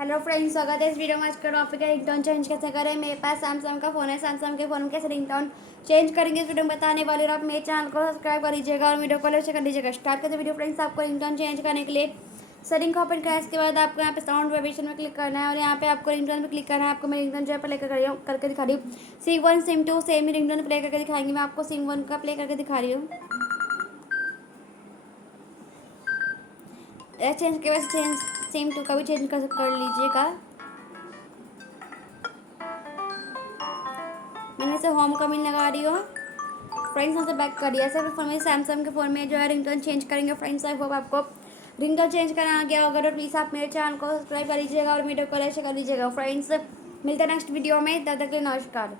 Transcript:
Hello friends, स्वागत है इस वीडियो में। आज का टॉपिक है रिंगटोन चेंज कैसे करें। मेरे पास सैमसंग का फ़ोन है। सैमसंग के फ़ोन में कैसे रिंगटोन चेंज करेंगे इस वीडियो में बताने वाले। और आप मेरे चैनल को सब्सक्राइब कर लीजिएगा और वीडियो को लाइक कर लीजिएगा। स्टार्ट करते वीडियो। फ्रेंड्स, आपको रिंगटोन चेंज करने के लिए सेटिंग को ओपन करना है। इसके बाद आपको यहाँ पे साउंड वाइब्रेशन में क्लिक करना है और यहाँ पे आपको रिंगटोन पे क्लिक करना है। आपको मैं रिंगटोन जो है प्ले करके दिखा रही हूँ। सिम 1 सिम 2 सेम ही रिंगटोन प्ले करके दिखाएंगे। मैं आपको सिम 1 का प्ले करके दिखा रही हूँ। चेंज के बाद सिम 2 का भी चेंज कर लीजिएगा। मैंने इसे होम का भी लगा रही हूँ। फ्रेंड्स, हमसे बैक कर दिया। ऐसे फ़ोन में सैमसंग के फ़ोन में जो है रिंगटोन चेंज करेंगे। फ्रेंड्स, आई होप आपको रिंगटोन चेंज करना आ गया होगा। तो प्लीज़ आप मेरे चैनल को सब्सक्राइब कर लीजिएगा और वीडियो को लाइक कर लीजिएगा। फ्रेंड्स, मिलते हैं नेक्स्ट वीडियो में। तब तक के लिए नमस्कार।